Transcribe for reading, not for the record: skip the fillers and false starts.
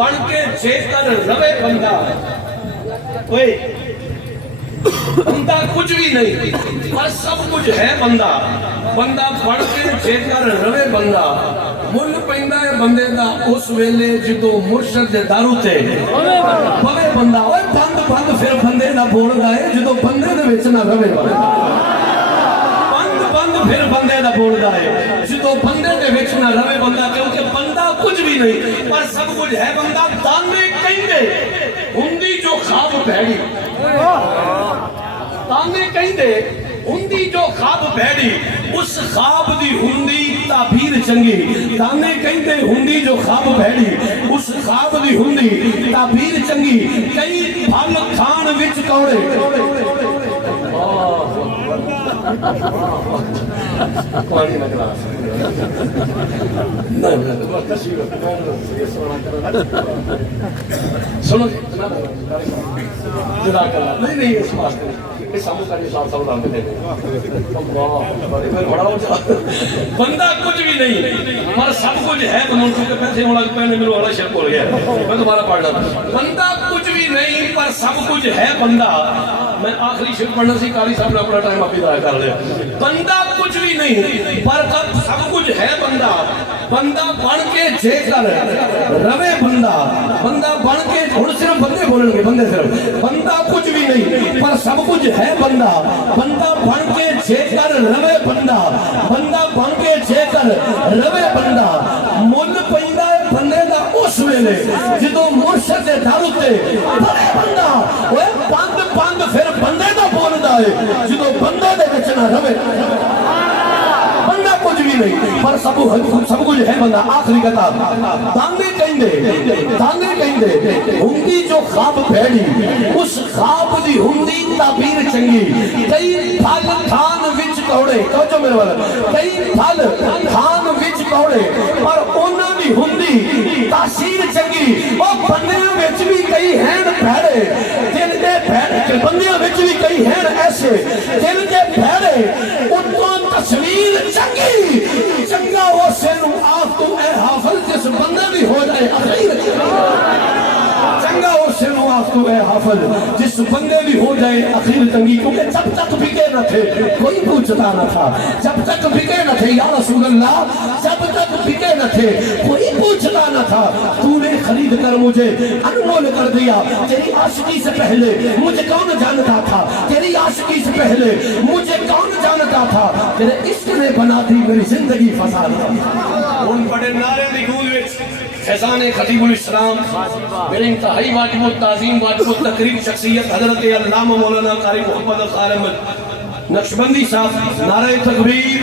बन के जेकर रवे बंदा, ओए बंदा कुछ भी नहीं पर सब कुछ है बंदा। बंदा बन के जेकर रवे बंदा, मुल पैंदा है बंदे दा उस वेले जो मुर्शद दे दारू ते पवे बंदा। ओए बंद बंद फिर बंदे दा बोलदा है जो बंदे दे विच ना रवे बंदा। बंद बंद फिर बंदे दा बोलदा है जो बंदे दे विच ना रवे बंदा, क्योंकि बंदा कुछ भी नहीं पर सब कुछ है बंदा। ताने कहंदे हुंदी जो ख्वाब भैड़ी, ताने कहंदे हुंदी जो ख्वाब भैड़ी, उस ख्वाब दी हुंदी ताबीर चंगी। ताने कहंदे हुंदी जो ख्वाब भैड़ी, उस ख्वाब दी हुंदी ताबीर चंगी। कई फल खान विच कौड़े, पानी ना गिलास सुनो नहीं नहीं इस वास्ते बंदा कुछ भी नहीं पर सब कुछ है। पैसे मेरे वाला शब्द बोल गया, मैं दोबारा पढ़ना। बंदा कुछ भी नहीं पर सब कुछ है बंदा। मैं आखिरी शेर पढ़ना सी, कारी साहब ने अपना टाइम आप ही कर लिया। बंदा कुछ भी नहीं पर सब कुछ है बंदा। बंदा बन के जेकर रवे बंदा, बंदा बन के, हुण सिर्फ बंदे बोलेंगे, बंदे सिर्फ। बंदा कुछ भी नहीं पर सब कुछ है बंदा। बंदा बन के जेकर रवे बंदा, बंदा बन के जेकर रवे बंदा। मुल पैंदा है बंदे दा उस वेले जो मुर्शद दे दर उत्ते पवे बंदा। ओए बंद बंद फिर बंदे दा बोलदा है जो बंदे दे विच ना रवे। बंदा कुछ भी नहीं पर सब कुछ है बंदा। आखिरी किताब ताने कहंदे हुंदी जो ख्वाब भैड़ी, उस ख्वाब दी हुंदी ताबीर चंगी। कई फल खान विच कौड़े, कहो मेरे वाला, कई फल खान विच कौड़े पर उन्हां दी हुंदी तासीर चंगी। ओ बंदियां विच भी कई हैं भैड़े, दिल दे भैड़े, बंदियां विच भी कई हैं ऐसे दिल दे भैड़े, उतों तस्वीर चंगी। चंगा उसे नूं आख तू ऐ हाफिज जिस बंदे भी हो जाए अखीर। चंगा उसे नूं आख तू ऐ हाफिज जिस बंदे भी हो जाए अखीर चंगी। क्योंकि जब तक बिके न थे कोई पूछता न था, जब तक बिके न थे या रसूल अल्लाह, जब तक बिके न थे कोई पूछता न था। तूने खरीद कर मुझे अनमोल कर दिया। तेरी आशिकी से पहले मुझे कौन जानता था, तेरी आशिकी से पहले मुझे कौन जानता था। तेरे इश्क ने बना दी मेरी जिंदगी फसाद। उन बड़े नारे दी गूंज विच फैज़ान खतीबुल इस्लाम, मेरे इंतहाई वाजिब ताज़ीम वाजिब तकरीम शख्सियत हज़रत अल्लामा मौलाना कारी मोहम्मद अल खालिद नक्शबंदी साहब, नारे तकबीर।